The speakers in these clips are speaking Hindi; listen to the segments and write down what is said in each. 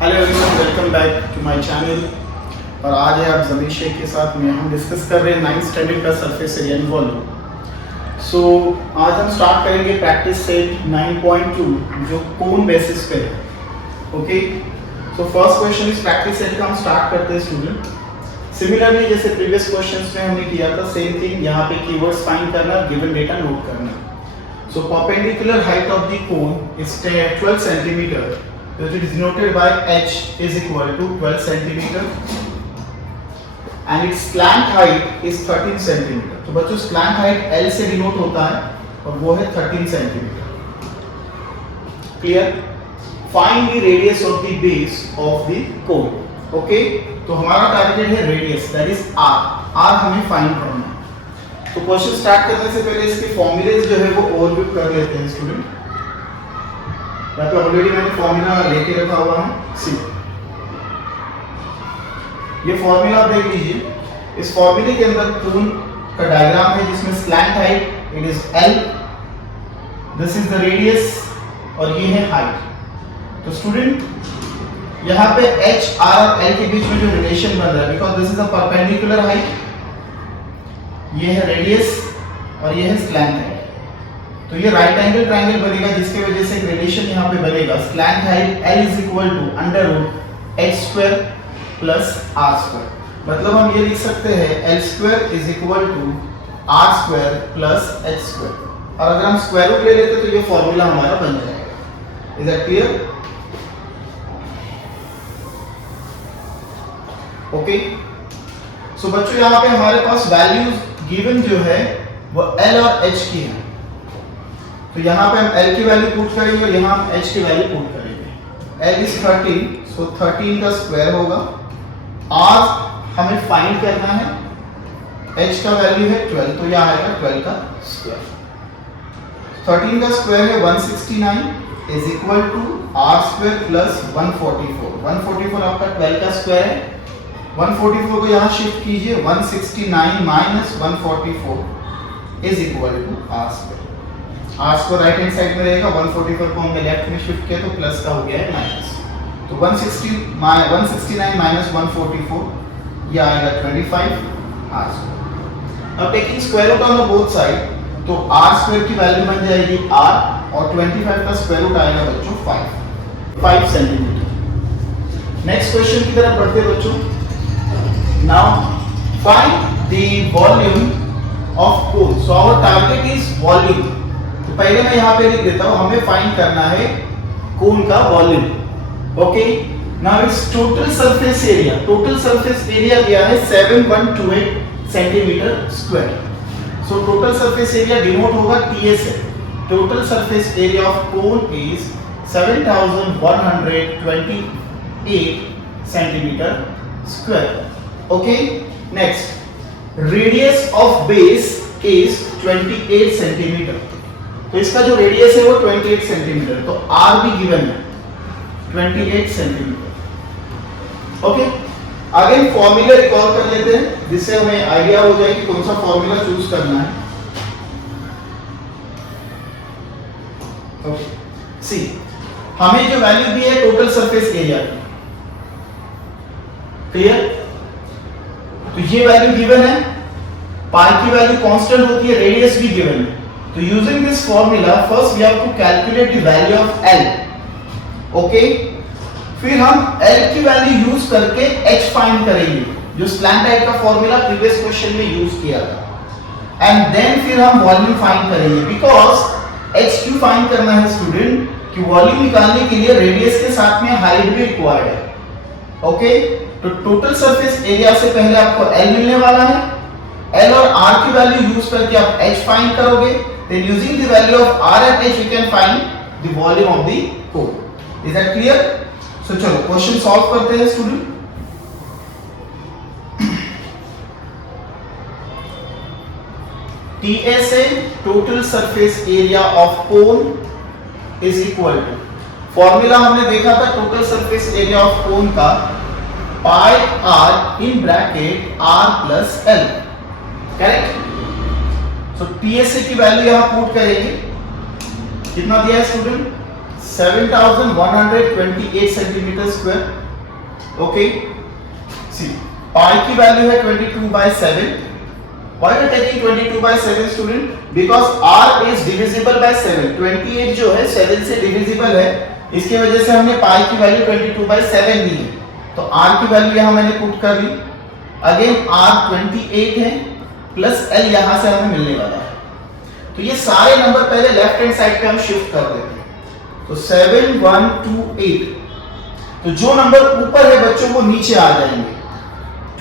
Hello everyone, welcome back to my channel. और आज है आप जमीर शेख के साथ में हम डिस्कस कर रहे हैं 9th स्टैंडर्ड का सरफेस एरिया एंड वॉल्यूम। सो आज हम स्टार्ट करेंगे प्रैक्टिस सेट 9.2 जो कोन बेसिस पे है। ओके, सो फर्स्ट क्वेश्चन इस प्रैक्टिस सेट का हम स्टार्ट करते हैं स्टूडेंट। सिमिलरली जैसे प्रीवियस क्वेश्चंस में हमने किया था सेम थिंग, यहाँ पे कीवर्ड्स फाइंड करना, गिवन डेटा नोट करना। So perpendicular height of the cone is 12 centimetre, which is denoted by h is equal to 12 centimeter and its slant height is 13 centimeter। तो बच्चों slant height L से डिनोट होता है और वो है 13 centimeter। Clear? Find the radius of the base of the cone. Okay, तो हमारा टारगेट है रेडियस, दैट इज r हमें फाइंड करना है। तो क्वेश्चन स्टार्ट करने से पहले इसके फॉर्मूलेज जो है वो ओवरव्यू कर लेते हैं स्टूडेंट। यहाँ पे ऑलरेडी मैंने फॉर्मूला लेके रखा हुआ है। सी, ये फॉर्मूला आप देख लीजिए। इस फॉर्मूले के अंदर कोन का डायग्राम है जिसमें slant height it is L, this is the radius और ये है हाइट। तो स्टूडेंट यहाँ पे H, R और L के बीच में जो रिलेशन बन रहा है, because this is a perpendicular height, ये है रेडियस और ये है स्लैंट हाइट। तो ये राइट एंगल ट्रायंगल बनेगा जिसकी वजह से एक रिलेशन यहाँ पे बनेगा। Slant height L is equal to under root h square plus r square. मतलब हम ये लिख सकते हैं L square is equal to r square plus h square. और अगर हम स्क्वायर रूट ले लेते तो ये फॉर्मूला हमारा बन जाएगा। Is that clear? ओके, सो बच्चों यहाँ पे हमारे पास वैल्यूज गिवन जो है वो L और h की है। तो यहाँ पे हम L की वैल्यू पुट करेंगे और यहाँ हम H की वैल्यू पुट करेंगे। L इज 13, सो 13 का स्क्वायर होगा। R हमें फाइंड करना है, H का वैल्यू है 12, तो यह आएगा 12 का स्क्वायर। 13 का स्क्वायर है 169 is equal to R square plus 144। 144 आपका 12 का स्क्वायर है। 144 को यहाँ शिफ्ट कीजिए, 169 minus 144 is equal to R square. r को राइट हैंड साइड में रहेगा, 144 को हमने लेफ्ट में शिफ्ट किया तो प्लस का हो गया है माइनस। तो 169 माइनस 144 ये आएगा 25 r स्क्वायर। अब taking square root on the both side, तो r स्क्वायर की वैल्यू बन जाएगी r और 25 का स्क्वायर रूट आएगा बच्चों 5 सेंटीमीटर। नेक्स्ट क्वेश्चन की तरफ बढ़ते बच्चों। Now find the volume of cone. So our target is volume. तो पहले मैं यहाँ पे लिख देता हूँ, हमें फाइंड करना है कोन का volume. Okay, now it's total surface area. Total surface area दिया है 7128 centimetre square. So total surface area denote होगा TA से। Total surface area of cone is 7128 centimetre square. Okay, next radius of base is 28 centimetre. तो इसका जो रेडियस है वो 28 सेंटीमीटर है, तो R भी गिवन है 28 centimetre. Okay, again formula recall कर लेते हैं जिससे हमें आइडिया हो जाए कि कौन सा फॉर्मूला चूज करना है। ओके, सी, हमें जो वैल्यू दी है टोटल सरफेस एरिया की, क्लियर? तो ये वैल्यू गिवन है, पाई की वैल्यू कांस्टेंट होती है, रेडियस भी गिवन है। तो using this formula first we have to calculate the value of L। Okay, फिर हम L की वैल्यू यूज करके H फाइंड करेंगे जो स्लैंट हाइट का फॉर्मूला प्रीवियस क्वेश्चन में यूज किया था। एंड देन फिर हम वॉल्यूम फाइंड करेंगे। बिकॉज H क्यों फाइंड करना है स्टूडेंट कि वॉल्यूम निकालने के लिए रेडियस के साथ में हाइट भी रिक्वायर्ड है। ओके, तो टोटल सरफेस एरिया से पहले आपको L मिलने वाला है। L और R की वैल्यू यूज करके आप H फाइंड करोगे। Then using the value of R and H, you can find the volume of the cone. Is that clear? So चलो क्वेश्चन सॉल्व करते हैं स्टूडेंट। TA से total surface area of cone is equal to, formula हमने देखा था total surface area of cone का pi R in bracket R plus L, correct? तो TSA की वैल्यू यहां पुट करेंगे, कितना दिया है student? 7128 centimetre square. Okay, see pi की वैल्यू है 22/7. Why are you taking 22/7 student? Because r is divisible by 7. 28 जो है 7 से डिविजिबल है, इसकी वजह से हमने पाई की वैल्यू 22/7 दी है. तो r की वैल्यू यहाँ मैंने पुट कर ली. अगेन r 28 है प्लस l यहाँ से हमें मिलने वाला है. तो ये सारे नंबर पहले लेफ्ट हैंड साइड पे हम शिफ्ट कर देते हैं. तो 7128. तो जो नंबर ऊपर है बच्चों वो नीचे आ जाएंगे,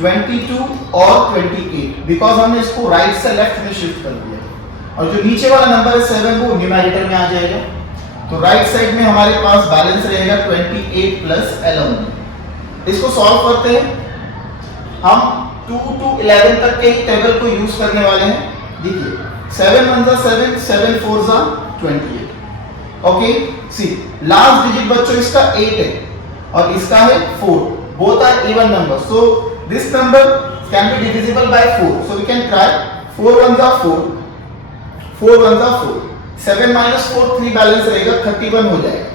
22 और 28, बिकॉज हमने इसको राइट से लेफ्ट में शिफ्ट कर दिया. और जो नीचे वाला नंबर है 7 वो न्यूमेरेटर में आ जाएगा. तो राइट साइड में हमारे पास बैलेंस रहेगा 28 प्लस 11. इसको सॉल्व करते हैं. हम 2 to 11 तक के ही टेबल को यूज करने वाले हैं. देखिए 7 1 7, 7 4 28. ओके, सी लास्ट डिजिट बच्चों इसका 8 है और इसका है 4. Both are even numbers, so this number can be divisible by 4. So we can try 4 1s are 4, 4 1s are 4. 7 minus 4 3 balance रहेगा 31 हो जाएगा.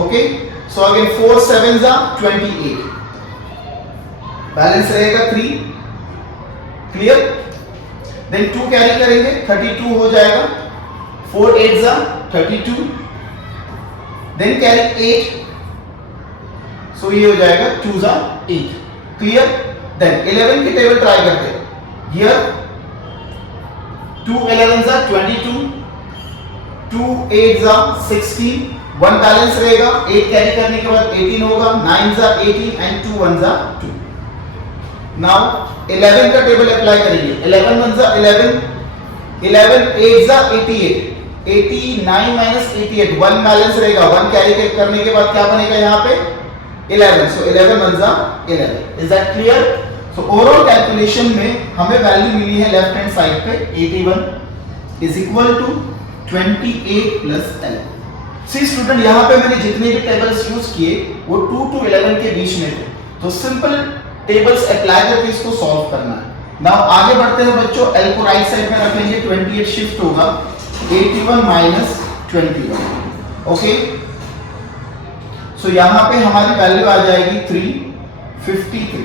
Okay, so again 4 7s are 28. Balance रहेगा 3. Clear? Then 2 carry करेंगे 32 हो जाएगा. 4 8s are 32. Then carry 8. So ये हो जाएगा 2s are 8. क्लियर? देन 11 की टेबल ट्राई करते हैं. Here 2 11s are 22, 2 8s are 16. 1 balance रहेगा. 8 कैरी करने के बाद 18 होगा. 9s are 18 and 2 1s are 2. Now 11 का टेबल अप्लाई करेंगे. 11 1s are 11, 11 8s are 88, 89 minus 88. 1 balance रहेगा. 1 कैरी करने के बाद क्या बनेगा यहाँ पे 11. So 11 1s are 11. Is that clear? So overall calculation में हमें वैल्यू मिली है लेफ्ट हैंड साइड पे 81 is equal to 28 plus 11. C student यहाँ पे मैंने जितने भी टेबल्स यूज किए वो 2 to 11 के बीच में थे. तो सिंपल टेबल्स अप्लाई करके इसको सॉल्व करना है. नाउ आगे बढ़ते हैं बच्चों. L को राइट साइड में रखेंगे. 28 शिफ्ट होगा 81 minus 21. ओके, सो यहां पे हमारी वैल्यू आ जाएगी 353.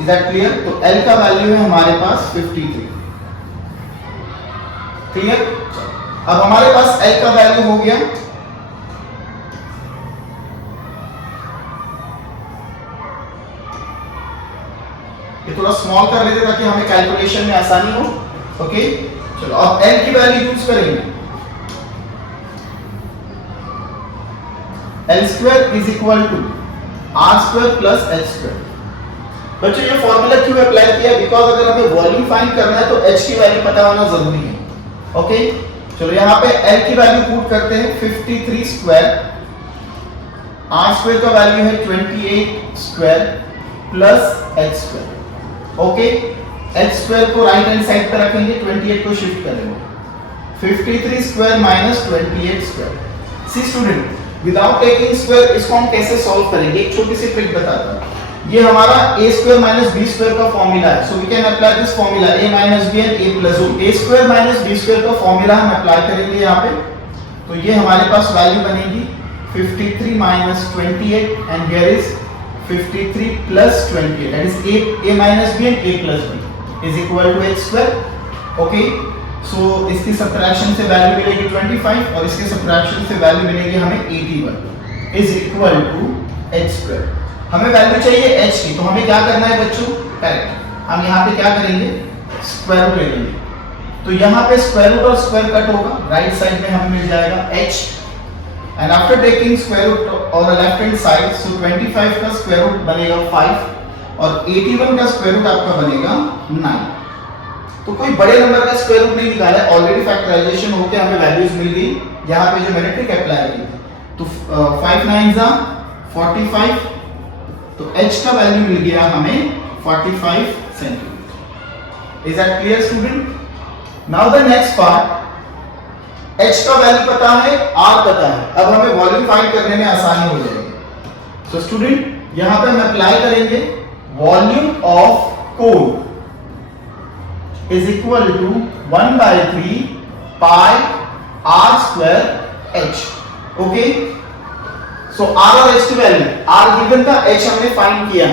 Is that clear? तो L का वैल्यू है हमारे पास 53. क्लियर? अब हमारे पास L का वैल्यू हो गया. ये थोड़ा स्मॉल कर लेते ताकि हमें कैलकुलेशन में आसानी हो. ओके, चलो अब L की वैल्यू यूज करेंगे. L square is equal to R square plus H square. बच्चों ये फॉर्मूला क्यों अप्लाई किया? बिकॉज अगर हमें वॉल्यूम फाइंड करना है तो H की वैल्यू पता होना जरूरी है. ओके, चलो यहाँ पे L की वैल्यू पुट करते हैं. 53 स्क्वायर, R स्क्वायर का वैल्यू है 28 square plus H square. Okay, H square को राइट हैंड साइड पे रखेंगे. 28 को शिफ्ट करेंगे. 53 स्क्वायर माइनस 28 स्क्वायर. सी स्टूडेंट, विदाउट टेकिंग स्क्वायर इसको हम कैसे सॉल्व करेंगे? एक छोटी सी ट्रिक बताता हूं. ये हमारा a square minus b square का फॉर्मूला है. So we can apply this formula a minus b and a plus b. a square minus b square का फॉर्मूला हम अप्लाई करेंगे यहाँ पे. तो ये हमारे पास वैल्यू बनेगी 53 minus 28 and here is 53 plus 28. That is a minus b and a plus b is equal to h square. Okay, so इसकी सब्ट्रैक्शन से वैल्यू मिलेगी 25 और इसके सब्ट्रैक्शन से वैल्यू मिलेगी हमें 81 is equal to h square. हमें वैल्यू चाहिए h की, तो हमें क्या करना है बच्चों? करेक्ट, हम यहाँ पे क्या करेंगे? स्क्वायर रूट ले लेंगे. तो यहाँ पे स्क्वायर रूट और स्क्वायर कट होगा. राइट साइड में हमें मिल जाएगा h and after taking square root on the left hand side, so 25 का स्क्वायर रूट बनेगा 5 और 81 का स्क्वायर रूट आपका बनेगा 9. तो कोई बड़े नंबर का स्क्वायर रूट नहीं निकाला है. ऑलरेडी फैक्टराइजेशन होके हमें वैल्यूज मिल गई. यहाँ पे जो मैंने ट्रिक अप्लाई की तो 5 9s are 45. तो h का वैल्यू मिल गया हमें 45 centimetre. Is that clear student? Now the next part. h का वैल्यू पता है, r पता है. अब हमें वॉल्यूम फाइंड करने में आसानी हो जाएगी. सो स्टूडेंट यहां पे हम अप्लाई करेंगे volume of cone is equal to 1/3 pi r square h. Okay, so R और एच की वैल्यू, आर गिवन था, एच हमने फाइंड किया,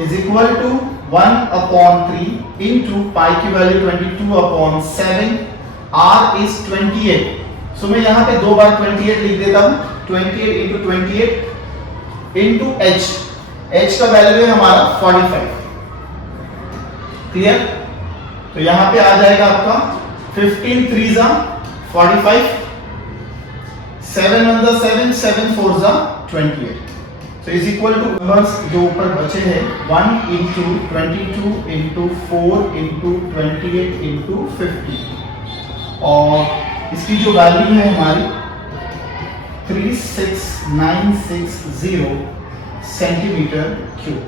is equal to 1/3 into pi की वैल्यू 22/7, आर इज 28। सो मैं यहां पे दो बार 28 लिख देता हूं, 28 इंटू 28 इंटू एच, एच का वैल्यू है हमारा 45। क्लियर? तो यहां पे आ जाएगा आपका 15 3 जा 45, 7 1 जा 7, 7 4 जा 28। So is equal two numbers जो ऊपर बचे हैं 1 इंटू 22 इंटू 4 इंटू 28 इंटू 50, और इसकी जो वैल्यू है हमारी 36960 सेंटीमीटर क्यूब।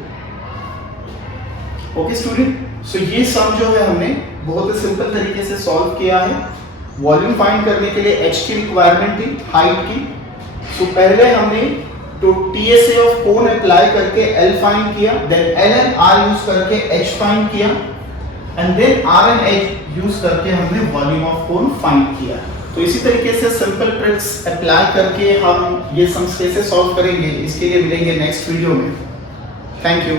ओके स्टूडेंट, सो ये सम जो है हमने बहुत ही सिंपल तरीके से सॉल्व किया है। वॉल्यूम फाइंड करने के लिए एच की रिक्वायरमेंट थी, हाइट की। सो पहले हमने तो टीएसए ऑफ कोन अप्लाई करके एल फाइंड किया, then L and R use करके एच फाइंड किया, and then R and H use करके हमने वॉल्यूम ऑफ कोन फाइंड किया। तो इसी तरीके से सिंपल ट्रिक्स अप्लाई करके हम ये सम्स कैसे सॉल्व करेंगे, इसके लिए मिलेंगे नेक्स्ट वीडियो में। Thank you.